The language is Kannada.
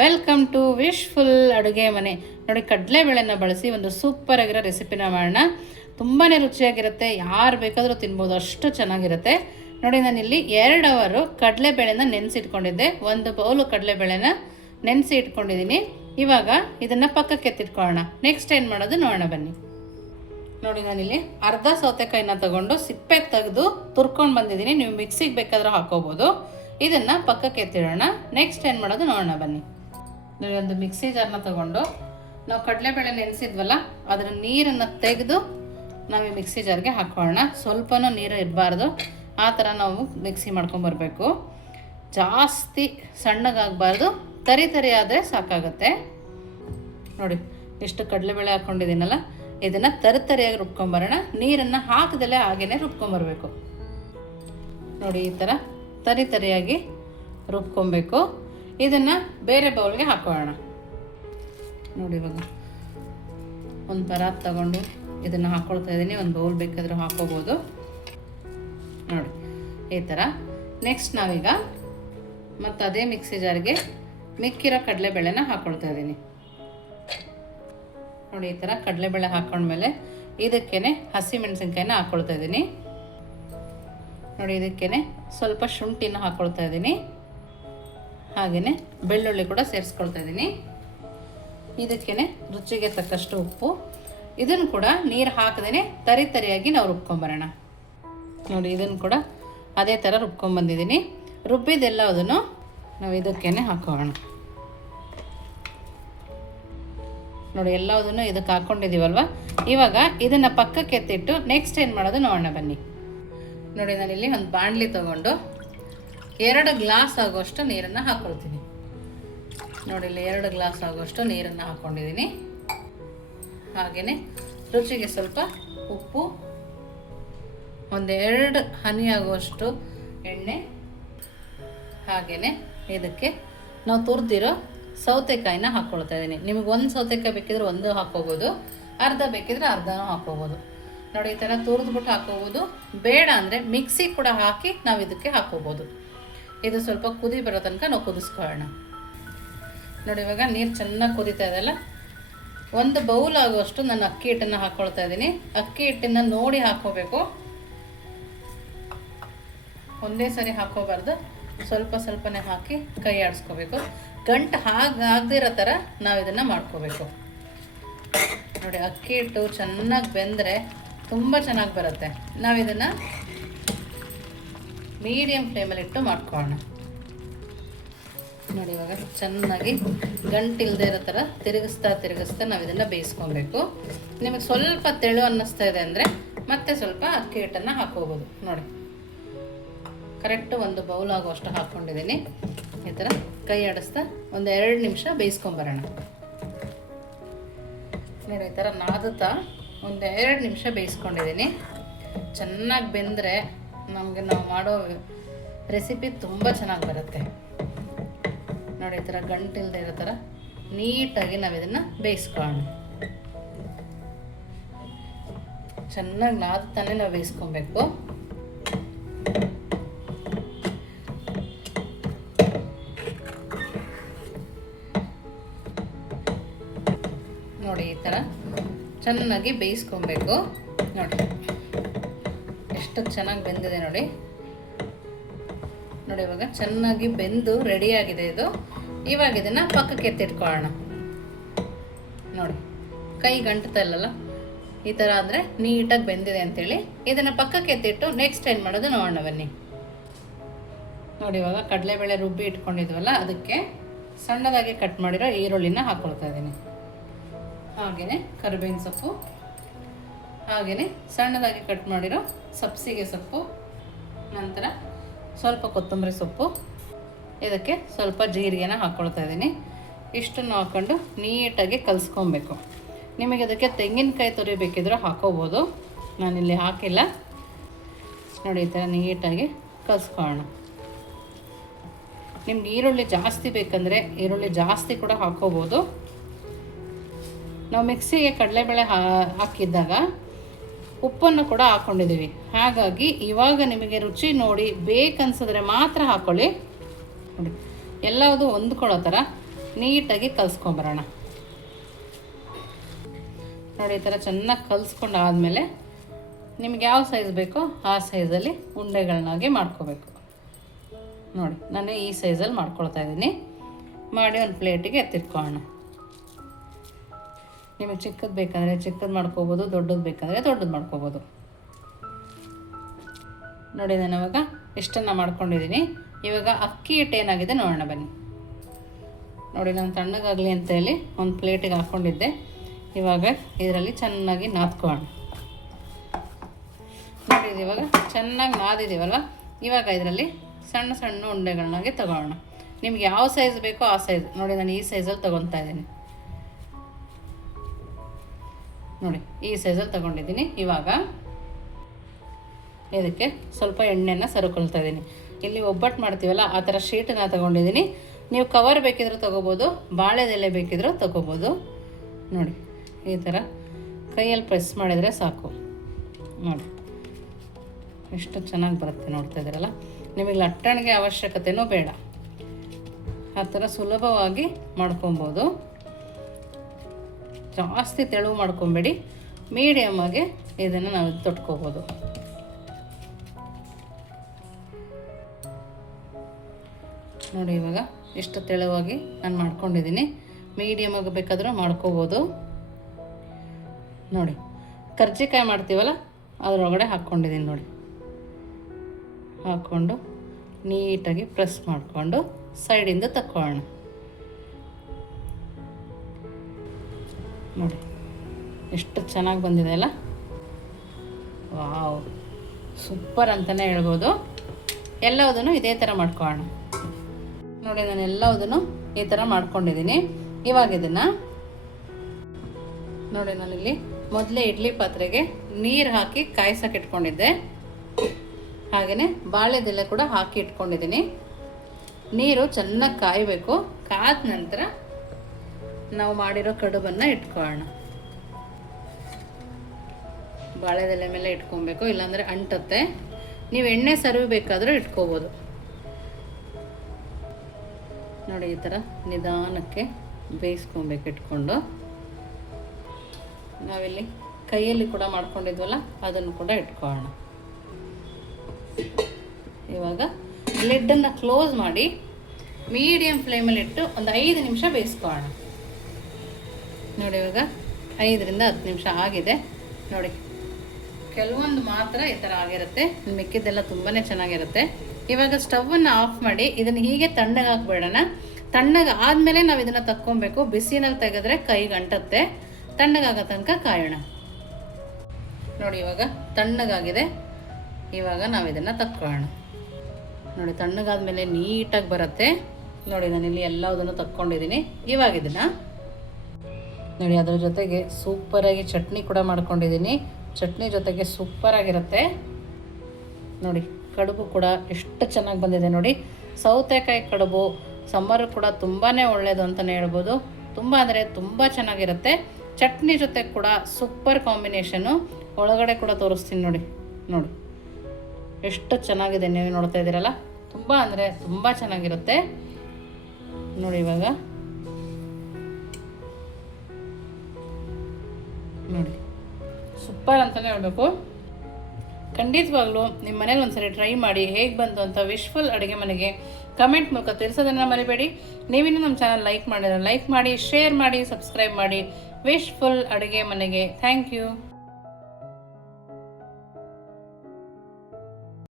ವೆಲ್ಕಮ್ ಟು ವಿಶ್ಫುಲ್ ಅಡುಗೆ ಮನೆ. ನೋಡಿ, ಕಡಲೆಬೇಳೆನ ಬಳಸಿ ಒಂದು ಸೂಪರ್ ಆಗಿರೋ ರೆಸಿಪಿನ ಮಾಡೋಣ. ತುಂಬಾ ರುಚಿಯಾಗಿರುತ್ತೆ, ಯಾರು ಬೇಕಾದರೂ ತಿನ್ಬೋದು, ಅಷ್ಟು ಚೆನ್ನಾಗಿರುತ್ತೆ. ನೋಡಿ, ನಾನಿಲ್ಲಿ 2 ಅವರು ಕಡಲೆಬೇಳೆನ ನೆನೆಸಿಟ್ಕೊಂಡಿದ್ದೆ. 1 ಬೌಲು ಕಡಲೆಬೇಳೆನ ನೆನೆಸಿ ಇಟ್ಕೊಂಡಿದ್ದೀನಿ. ಇವಾಗ ಇದನ್ನು ಪಕ್ಕಕ್ಕೆ ಎತ್ತಿಟ್ಕೊಳ್ಳೋಣ. ನೆಕ್ಸ್ಟ್ ಏನು ಮಾಡೋದು ನೋಡೋಣ ಬನ್ನಿ. ನೋಡಿ, ನಾನಿಲ್ಲಿ ಅರ್ಧ ಸೌತೆಕಾಯಿನ ತಗೊಂಡು ಸಿಪ್ಪೆ ತೆಗೆದು ತುರ್ಕೊಂಡು ಬಂದಿದ್ದೀನಿ. ನೀವು ಮಿಕ್ಸಿಗೆ ಬೇಕಾದರೂ ಹಾಕೋಬೋದು. ಇದನ್ನು ಪಕ್ಕಕ್ಕೆ ಎತ್ತಿಡೋಣ. ನೆಕ್ಸ್ಟ್ ಏನು ಮಾಡೋದು ನೋಡೋಣ ಬನ್ನಿ. ನೀವು ಒಂದು ಮಿಕ್ಸಿ ಜಾರ್ನ ತಗೊಂಡು ನಾವು ಕಡಲೆಬೇಳೆ ನೆನೆಸಿದ್ವಲ್ಲ ಅದರ ನೀರನ್ನು ತೆಗೆದು ನಾವು ಈ ಮಿಕ್ಸಿ ಜಾರ್ಗೆ ಹಾಕೊಳ್ಳೋಣ. ಸ್ವಲ್ಪನೂ ನೀರು ಇರಬಾರ್ದು, ಆ ಥರ ನಾವು ಮಿಕ್ಸಿ ಮಾಡ್ಕೊಂಬರ್ಬೇಕು. ಜಾಸ್ತಿ ಸಣ್ಣಗಾಗಬಾರ್ದು, ತರಿ ತರಿ ಆದರೆ ಸಾಕಾಗುತ್ತೆ. ನೋಡಿ, ಎಷ್ಟು ಕಡಲೆಬೇಳೆ ಹಾಕ್ಕೊಂಡಿದ್ದೀನಲ್ಲ, ಇದನ್ನು ತರಿಯಾಗಿ ರುಬ್ಕೊಂಬರೋಣ. ನೀರನ್ನು ಹಾಕದಲ್ಲೇ ಹಾಗೇ ರುಬ್ಕೊಂಬರ್ಬೇಕು. ನೋಡಿ, ಈ ಥರ ತರಿಯಾಗಿ ರುಬ್ಕೊಬೇಕು. ಇದನ್ನು ಬೇರೆ ಬೌಲ್ಗೆ ಹಾಕೋಣ. ನೋಡಿ, ಇವಾಗ ಒಂದು ಪರಾತ್ ತಗೊಂಡು ಇದನ್ನು ಹಾಕ್ಕೊಳ್ತಾ ಇದ್ದೀನಿ. ಒಂದು ಬೌಲ್ ಬೇಕಾದರೂ ಹಾಕೋಬೋದು. ನೋಡಿ, ಈ ಥರ. ನೆಕ್ಸ್ಟ್ ನಾವೀಗ ಮತ್ತು ಅದೇ ಮಿಕ್ಸಿ ಜಾರ್ಗೆ ಮಿಕ್ಕಿರೋ ಕಡಲೆಬೇಳೆನ ಹಾಕ್ಕೊಳ್ತಾ ಇದ್ದೀನಿ. ನೋಡಿ, ಈ ಥರ ಕಡಲೆಬೇಳೆ ಹಾಕ್ಕೊಂಡ್ಮೇಲೆ ಇದಕ್ಕೇ ಹಸಿಮೆಣಸಿನ್ಕಾಯಿನ ಹಾಕ್ಕೊಳ್ತಾ ಇದ್ದೀನಿ. ನೋಡಿ, ಇದಕ್ಕೇ ಸ್ವಲ್ಪ ಶುಂಠಿನ ಹಾಕ್ಕೊಳ್ತಾ ಇದ್ದೀನಿ. ಹಾಗೆಯೇ ಬೆಳ್ಳುಳ್ಳಿ ಕೂಡ ಸೇರಿಸ್ಕೊಳ್ತಾ ಇದ್ದೀನಿ. ಇದಕ್ಕೇ ರುಚಿಗೆ ತಕ್ಕಷ್ಟು ಉಪ್ಪು. ಇದನ್ನು ಕೂಡ ನೀರು ಹಾಕದೇ ತರಿಯಾಗಿ ನಾವು ರುಬ್ಕೊಂಬರೋಣ. ನೋಡಿ, ಇದನ್ನು ಕೂಡ ಅದೇ ಥರ ರುಬ್ಕೊಂಬಂದಿದ್ದೀನಿ. ರುಬ್ಬಿದ್ದೆಲ್ಲದನ್ನು ನಾವು ಇದಕ್ಕೇ ಹಾಕೋಣ. ನೋಡಿ, ಎಲ್ಲದನ್ನು ಇದಕ್ಕೆ ಹಾಕ್ಕೊಂಡಿದ್ದೀವಲ್ವ. ಇವಾಗ ಇದನ್ನು ಪಕ್ಕಕ್ಕೆ ಎತ್ತಿಟ್ಟು ನೆಕ್ಸ್ಟ್ ಏನು ಮಾಡೋದು ನೋಡೋಣ ಬನ್ನಿ. ನೋಡಿ, ನಾನಿಲ್ಲಿ ಒಂದು ಬಾಣಲಿ ತೊಗೊಂಡು 2 ಗ್ಲಾಸ್ ಆಗುವಷ್ಟು ನೀರನ್ನು ಹಾಕ್ಕೊಳ್ತೀನಿ. ನೋಡಿ, ಇಲ್ಲಿ 2 ಗ್ಲಾಸ್ ಆಗುವಷ್ಟು ನೀರನ್ನು ಹಾಕ್ಕೊಂಡಿದ್ದೀನಿ. ಹಾಗೆಯೇ ರುಚಿಗೆ ಸ್ವಲ್ಪ ಉಪ್ಪು, 1-2 ಹನಿ ಆಗುವಷ್ಟು ಎಣ್ಣೆ, ಹಾಗೆಯೇ ಇದಕ್ಕೆ ನಾವು ತುರಿದಿರೋ ಸೌತೆಕಾಯಿನ ಹಾಕ್ಕೊಳ್ತಾ ಇದ್ದೀನಿ. ನಿಮಗೆ 1 ಸೌತೆಕಾಯಿ ಬೇಕಿದ್ರೆ 1 ಹಾಕ್ಕೋಬೋದು, ಅರ್ಧ ಬೇಕಿದ್ರೆ ಅರ್ಧನೂ ಹಾಕ್ಕೋಬೋದು. ನೋಡಿ, ಈ ಥರ ತುರಿದ್ಬಿಟ್ಟು ಹಾಕ್ಕೋಬೋದು. ಬೇಡ ಅಂದರೆ ಮಿಕ್ಸಿ ಕೂಡ ಹಾಕಿ ನಾವು ಇದಕ್ಕೆ ಹಾಕ್ಕೋಬೋದು. ಇದು ಸ್ವಲ್ಪ ಕುದಿ ಬರೋ ತನಕ ನಾವು ಕುದಿಸ್ಕೊಳ್ಳೋಣ. ನೋಡಿ, ಇವಾಗ ನೀರು ಚೆನ್ನಾಗಿ ಕುದೀತಾ ಇದೆಯಲ್ಲ, 1 ಬೌಲ್ ಆಗುವಷ್ಟು ನಾನು ಅಕ್ಕಿ ಹಿಟ್ಟನ್ನು ಹಾಕ್ಕೊಳ್ತಾ ಇದ್ದೀನಿ. ಅಕ್ಕಿ ಹಿಟ್ಟನ್ನು ನೋಡಿ ಹಾಕ್ಕೋಬೇಕು, ಒಂದೇ ಸರಿ ಹಾಕ್ಕೋಬಾರ್ದು. ಸ್ವಲ್ಪ ಸ್ವಲ್ಪನೇ ಹಾಕಿ ಕೈ ಆಡಿಸ್ಕೋಬೇಕು. ಗಂಟು ಆಗದಿರೋ ಥರ ನಾವು ಇದನ್ನು ಮಾಡ್ಕೋಬೇಕು. ನೋಡಿ, ಅಕ್ಕಿ ಹಿಟ್ಟು ಚೆನ್ನಾಗಿ ಬೆಂದರೆ ತುಂಬ ಚೆನ್ನಾಗಿ ಬರುತ್ತೆ. ನಾವು ಇದನ್ನು ಮೀಡಿಯಮ್ ಫ್ಲೇಮಲ್ಲಿ ಇಟ್ಟು ಮಾಡ್ಕೊಳ್ಳೋಣ. ನೋಡಿ, ಇವಾಗ ಚೆನ್ನಾಗಿ ಗಂಟಿಲ್ಲದೆ ಇರೋ ಥರ ತಿರುಗಿಸ್ತಾ ನಾವು ಇದನ್ನು ಬೇಯಿಸ್ಕೊಬೇಕು. ನಿಮಗೆ ಸ್ವಲ್ಪ ತೆಳು ಅನ್ನಿಸ್ತಾ ಇದೆ ಅಂದರೆ ಮತ್ತೆ ಸ್ವಲ್ಪ ಅಕ್ಕಿ ಹಿಟ್ಟನ್ನು ಹಾಕೋಬೋದು. ನೋಡಿ, ಕರೆಕ್ಟು 1 ಬೌಲ್ ಆಗುವಷ್ಟು ಹಾಕ್ಕೊಂಡಿದ್ದೀನಿ. ಈ ಥರ ಕೈ ಆಡಿಸ್ತಾ 1-2 ನಿಮಿಷ ಬೇಯಿಸ್ಕೊಂಬರೋಣ. ನೋಡಿ, ಈ ಥರ ನಾದುತ್ತಾ 1-2 ನಿಮಿಷ ಬೇಯಿಸ್ಕೊಂಡಿದ್ದೀನಿ. ಚೆನ್ನಾಗಿ ಬೆಂದರೆ ನಮಗೆ ನಾವು ಮಾಡೋ ರೆಸಿಪಿ ತುಂಬ ಚೆನ್ನಾಗಿ ಬರುತ್ತೆ. ನೋಡಿ, ಈ ಥರ ಗಂಟಿಲ್ಲದೆ ಇರೋ ಥರ ನೀಟಾಗಿ ನಾವು ಇದನ್ನು ಬೇಯಿಸ್ಕೊಳ್ಳೋಣ. ಚೆನ್ನಾಗಿ ನಾದುತ್ತಾನೆ ನಾವು ಬೇಯಿಸ್ಕೊಬೇಕು. ನೋಡಿ, ಈ ಥರ ಚೆನ್ನಾಗಿ ಬೇಯಿಸ್ಕೊಬೇಕು. ನೋಡಿ, ಎಷ್ಟು ಚೆನ್ನಾಗಿ ಬೆಂದಿದೆ ನೋಡಿ. ನೋಡಿ, ಇವಾಗ ಚೆನ್ನಾಗಿ ಬೆಂದು ರೆಡಿಯಾಗಿದೆ ಇದು. ಇವಾಗ ಇದನ್ನು ಪಕ್ಕಕ್ಕೆ ಎತ್ತಿಟ್ಕೊಳ್ಳೋಣ. ನೋಡಿ, ಕೈ ಗಂಟುತ್ತಾ ಇಲ್ಲಲ್ಲ, ಈ ಥರ ಅಂದರೆ ನೀಟಾಗಿ ಬೆಂದಿದೆ ಅಂಥೇಳಿ ಇದನ್ನು ಪಕ್ಕಕ್ಕೆ ಎತ್ತಿಟ್ಟು ನೆಕ್ಸ್ಟ್ ಏನು ಮಾಡೋದು ನೋಡೋಣ ಬನ್ನಿ. ನೋಡಿ, ಇವಾಗ ಕಡಲೆಬೇಳೆ ರುಬ್ಬಿ ಇಟ್ಕೊಂಡಿದ್ವಲ್ಲ, ಅದಕ್ಕೆ ಸಣ್ಣದಾಗಿ ಕಟ್ ಮಾಡಿರೋ ಈರುಳ್ಳಿನ ಹಾಕ್ಕೊಳ್ತಾ ಇದ್ದೀನಿ. ಹಾಗೆಯೇ ಕರಿಬೇವಿನ ಸೊಪ್ಪು, ಹಾಗೆಯೇ ಸಣ್ಣದಾಗಿ ಕಟ್ ಮಾಡಿರೋ ಸಬ್ಸಿಗೆ ಸೊಪ್ಪು, ನಂತರ ಸ್ವಲ್ಪ ಕೊತ್ತಂಬರಿ ಸೊಪ್ಪು, ಇದಕ್ಕೆ ಸ್ವಲ್ಪ ಜೀರಿಗೆನ ಹಾಕ್ಕೊಳ್ತಾ ಇದ್ದೀನಿ. ಇಷ್ಟನ್ನು ಹಾಕ್ಕೊಂಡು ನೀಟಾಗಿ ಕಲಿಸ್ಕೊಬೇಕು. ನಿಮಗೆ ಅದಕ್ಕೆ ತೆಂಗಿನಕಾಯಿ ತುರಿ ಬೇಕಿದ್ರೂ ಹಾಕೋಬೋದು, ನಾನಿಲ್ಲಿ ಹಾಕಿಲ್ಲ. ನೋಡಿ, ಈ ಥರ ನೀಟಾಗಿ ಕಲಿಸ್ಕೊಳ್ಳೋಣ. ನಿಮ್ಗೆ ಈರುಳ್ಳಿ ಜಾಸ್ತಿ ಬೇಕಂದರೆ ಈರುಳ್ಳಿ ಜಾಸ್ತಿ ಕೂಡ ಹಾಕೋಬೋದು. ನಾವು ಮಿಕ್ಸಿಗೆ ಕಡಲೆಬೇಳೆ ಹಾಕಿದ್ದಾಗ ಉಪ್ಪನ್ನು ಕೂಡ ಹಾಕ್ಕೊಂಡಿದ್ದೀವಿ. ಹಾಗಾಗಿ ಇವಾಗ ನಿಮಗೆ ರುಚಿ ನೋಡಿ ಬೇಕನ್ಸಿದ್ರೆ ಮಾತ್ರ ಹಾಕ್ಕೊಳ್ಳಿ. ನೋಡಿ, ಎಲ್ಲವುದು ಹೊಂದ್ಕೊಳ್ಳೋ ಥರ ನೀಟಾಗಿ ಕಲಿಸ್ಕೊಂಬರೋಣ. ನೋಡಿ ಈ ಥರ ಚೆನ್ನಾಗಿ ಕಲಿಸ್ಕೊಂಡಾದಮೇಲೆ ನಿಮ್ಗೆ ಯಾವ ಸೈಜ್ ಬೇಕೋ ಆ ಸೈಜಲ್ಲಿ ಉಂಡೆಗಳನ್ನಾಗಿ ಮಾಡ್ಕೋಬೇಕು. ನೋಡಿ ನಾನು ಈ ಸೈಜಲ್ಲಿ ಮಾಡ್ಕೊಳ್ತಾ ಇದ್ದೀನಿ. ಮಾಡಿ ಒಂದು ಪ್ಲೇಟಿಗೆ ಎತ್ತಿಟ್ಕೊಳ್ಳೋಣ. ನಿಮಗೆ ಚಿಕ್ಕದು ಬೇಕಂದರೆ ಚಿಕ್ಕದು ಮಾಡ್ಕೋಬೋದು, ದೊಡ್ಡದು ಬೇಕಂದರೆ ದೊಡ್ಡದು ಮಾಡ್ಕೋಬೋದು. ನೋಡಿ ನಾನು ಇವಾಗ ಇಷ್ಟನ್ನು ಮಾಡ್ಕೊಂಡಿದ್ದೀನಿ. ಇವಾಗ ಅಕ್ಕಿ ಹಿಟ್ಟು ಏನಾಗಿದೆ ನೋಡೋಣ ಬನ್ನಿ. ನೋಡಿ ನಾನು ತಣ್ಣಗಾಗಲಿ ಅಂತೇಳಿ ಒಂದು ಪ್ಲೇಟಿಗೆ ಹಾಕ್ಕೊಂಡಿದ್ದೆ. ಇವಾಗ ಇದರಲ್ಲಿ ಚೆನ್ನಾಗಿ ನಾದ್ಕೊಳ್ಳೋಣ. ನೋಡಿ ಇವಾಗ ಚೆನ್ನಾಗಿ ನಾದಿದ್ದೀವಲ್ವ, ಇವಾಗ ಇದರಲ್ಲಿ ಸಣ್ಣ ಸಣ್ಣ ಉಂಡೆಗಳನ್ನಾಗಿ ತಗೊಳ್ಳೋಣ. ನಿಮ್ಗೆ ಯಾವ ಸೈಜ್ ಬೇಕೋ ಆ ಸೈಜ್. ನೋಡಿ ನಾನು ಈ ಸೈಜಲ್ಲಿ ತೊಗೊತಾ ಇದ್ದೀನಿ. ನೋಡಿ ಈ ಸೈಜಲ್ಲಿ ತೊಗೊಂಡಿದ್ದೀನಿ. ಇವಾಗ ಇದಕ್ಕೆ ಸ್ವಲ್ಪ ಎಣ್ಣೆನ ಸರುಕೊಳ್ತಾ ಇದ್ದೀನಿ. ಇಲ್ಲಿ ಒಬ್ಬಟ್ಟು ಮಾಡ್ತೀವಲ್ಲ ಆ ಥರ ಶೀಟನ್ನು ತೊಗೊಂಡಿದ್ದೀನಿ. ನೀವು ಕವರ್ ಬೇಕಿದ್ರೂ ತೊಗೋಬೋದು, ಬಾಳೆದೆಲೆ ಬೇಕಿದ್ರೂ ತೊಗೋಬೋದು. ನೋಡಿ ಈ ಥರ ಕೈಯಲ್ಲಿ ಪ್ರೆಸ್ ಮಾಡಿದರೆ ಸಾಕು. ನೋಡಿ ಎಷ್ಟು ಚೆನ್ನಾಗಿ ಬರುತ್ತೆ, ನೋಡ್ತಾ ಇದ್ದೀರಲ್ಲ. ನಿಮಗೆ ಲಟ್ಟಣಿಗೆ ಅವಶ್ಯಕತೆಯೂ ಬೇಡ, ಆ ಥರ ಸುಲಭವಾಗಿ ಮಾಡ್ಕೊಬೋದು. ಜಾಸ್ತಿ ತೆಳು ಮಾಡ್ಕೊಬೇಡಿ, ಮೀಡಿಯಮ್ಮಾಗಿ ಇದನ್ನು ನಾವು ತೊಟ್ಕೋಬೋದು. ನೋಡಿ ಇವಾಗ ಎಷ್ಟು ತೆಳುವಾಗಿ ನಾನು ಮಾಡ್ಕೊಂಡಿದ್ದೀನಿ. ಮೀಡಿಯಮ್ಮಾಗಿ ಬೇಕಾದರೂ ಮಾಡ್ಕೋಬೋದು. ನೋಡಿ ಕರ್ಜಿಕಾಯಿ ಮಾಡ್ತೀವಲ್ಲ ಅದರೊಳಗಡೆ ಹಾಕ್ಕೊಂಡಿದ್ದೀನಿ. ನೋಡಿ ಹಾಕ್ಕೊಂಡು ನೀಟಾಗಿ ಪ್ರೆಸ್ ಮಾಡಿಕೊಂಡು ಸೈಡಿಂದ ತಕ್ಕೊಳ್ಳೋಣ. ನೋಡಿ ಎಷ್ಟು ಚೆನ್ನಾಗಿ ಬಂದಿದೆ ಅಲ್ಲ. ವಾವ್, ಸೂಪರ್ ಅಂತಲೇ ಹೇಳ್ಬೋದು. ಎಲ್ಲದನ್ನು ಇದೇ ಥರ ಮಾಡ್ಕೊಳ್ಳೋಣ. ನೋಡಿ ನಾನು ಎಲ್ಲದನ್ನು ಈ ಥರ ಮಾಡ್ಕೊಂಡಿದ್ದೀನಿ. ಇವಾಗ ಇದನ್ನು ನೋಡಿ ನಾನಿಲ್ಲಿ ಮೊದಲೇ ಇಡ್ಲಿ ಪಾತ್ರೆಗೆ ನೀರು ಹಾಕಿ ಕಾಯ್ಸಕ್ಕೆ ಇಟ್ಕೊಂಡಿದ್ದೆ. ಹಾಗೆಯೇ ಬಾಳೆದೆಲೆ ಕೂಡ ಹಾಕಿ ಇಟ್ಕೊಂಡಿದ್ದೀನಿ. ನೀರು ಚೆನ್ನಾಗಿ ಕಾಯಬೇಕು. ಕಾದ ನಂತರ ನಾವು ಮಾಡಿರೋ ಕಡುಬನ್ನು ಇಟ್ಕೊಳ್ಳೋಣ. ಬಾಳೆದೆಲೆ ಮೇಲೆ ಇಟ್ಕೊಬೇಕು, ಇಲ್ಲಾಂದರೆ ಅಂಟುತ್ತೆ. ನೀವು ಎಣ್ಣೆ ಸರಿಬೇಕಾದರೂ ಇಟ್ಕೋಬೋದು. ನೋಡಿ ಈ ಥರ ನಿಧಾನಕ್ಕೆ ಬೇಯಿಸ್ಕೊಬೇಕು ಇಟ್ಕೊಂಡು. ನಾವಿಲ್ಲಿ ಕೈಯಲ್ಲಿ ಕೂಡ ಮಾಡ್ಕೊಂಡಿದ್ವಲ್ಲ ಅದನ್ನು ಕೂಡ ಇಟ್ಕೊಳ್ಳೋಣ. ಇವಾಗ ಲಿಡ್ಡನ್ನು ಕ್ಲೋಸ್ ಮಾಡಿ ಮೀಡಿಯಮ್ ಫ್ಲೇಮಲ್ಲಿ ಇಟ್ಟು ಒಂದು 5 ನಿಮಿಷ ಬೇಯಿಸ್ಕೊಳ್ಳೋಣ. ನೋಡಿ ಇವಾಗ 5 ರಿಂದ 10 ನಿಮಿಷ ಆಗಿದೆ. ನೋಡಿ ಕೆಲವೊಂದು ಮಾತ್ರ ಈ ಥರ ಆಗಿರುತ್ತೆ, ಮಿಕ್ಕಿದ್ದೆಲ್ಲ ತುಂಬಾ ಚೆನ್ನಾಗಿರುತ್ತೆ. ಇವಾಗ ಸ್ಟವನ್ನು ಆಫ್ ಮಾಡಿ ಇದನ್ನು ಹೀಗೆ ತಣ್ಣಗೆ ಹಾಕ್ಬೇಡೋಣ. ತಣ್ಣಗೆ ಆದಮೇಲೆ ನಾವು ಇದನ್ನು ತಕ್ಕೊಬೇಕು. ಬಿಸಿನಲ್ಲಿ ತೆಗೆದ್ರೆ ಕೈಗೆ ಅಂಟತ್ತೆ. ತಣ್ಣಗಾಗೋ ತನಕ ಕಾಯೋಣ. ನೋಡಿ ಇವಾಗ ತಣ್ಣಗಾಗಿದೆ. ಇವಾಗ ನಾವು ಇದನ್ನು ತಕ್ಕೊಳ್ಳೋಣ. ನೋಡಿ ತಣ್ಣಗಾದ್ಮೇಲೆ ನೀಟಾಗಿ ಬರುತ್ತೆ. ನೋಡಿ ನಾನಿಲ್ಲಿ ಎಲ್ಲದನ್ನು ತಕ್ಕೊಂಡಿದ್ದೀನಿ. ಇವಾಗ ಇದನ್ನು ನೋಡಿ ಅದರ ಜೊತೆಗೆ ಸೂಪರಾಗಿ ಚಟ್ನಿ ಕೂಡ ಮಾಡ್ಕೊಂಡಿದ್ದೀನಿ. ಚಟ್ನಿ ಜೊತೆಗೆ ಸೂಪರಾಗಿರುತ್ತೆ. ನೋಡಿ ಕಡುಬು ಕೂಡ ಎಷ್ಟು ಚೆನ್ನಾಗಿ ಬಂದಿದೆ. ನೋಡಿ ಸೌತೆಕಾಯಿ ಕಡುಬು ಸಮ್ಮರ್ ಕೂಡ ತುಂಬಾ ಒಳ್ಳೆಯದು ಅಂತಲೇ ಹೇಳ್ಬೋದು. ತುಂಬ ಅಂದರೆ ತುಂಬ ಚೆನ್ನಾಗಿರುತ್ತೆ. ಚಟ್ನಿ ಜೊತೆ ಕೂಡ ಸೂಪರ್ ಕಾಂಬಿನೇಷನು. ಒಳಗಡೆ ಕೂಡ ತೋರಿಸ್ತೀನಿ ನೋಡಿ. ನೋಡಿ ಎಷ್ಟು ಚೆನ್ನಾಗಿದೆ, ನೀವು ನೋಡ್ತಾ ಇದ್ದೀರಲ್ಲ. ತುಂಬ ಅಂದರೆ ತುಂಬ ಚೆನ್ನಾಗಿರುತ್ತೆ. ನೋಡಿ ಇವಾಗ ನೋಡಿ ಸೂಪರ್ ಅಂತಲೇ ಹೇಳಬೇಕು. ಖಂಡಿತವಾಗ್ಲೂ ನಿಮ್ಮ ಮನೇಲಿ ಒಂದ್ಸರಿ ಟ್ರೈ ಮಾಡಿ ಹೇಗೆ ಬಂತು ಅಂತ ವಿಶ್ಫುಲ್ ಅಡುಗೆ ಮನೆಗೆ ಕಮೆಂಟ್ ಮೂಲಕ ತಿಳಿಸೋದನ್ನು ಮರಿಬೇಡಿ. ನೀವಿನ್ನೂ ನಮ್ಮ ಚಾನಲ್ ಲೈಕ್ ಮಾಡಿದ್ರೆ ಲೈಕ್ ಮಾಡಿ, ಶೇರ್ ಮಾಡಿ, ಸಬ್ಸ್ಕ್ರೈಬ್ ಮಾಡಿ. ವಿಶ್ಫುಲ್ ಅಡುಗೆ ಮನೆಗೆ ಥ್ಯಾಂಕ್ ಯು.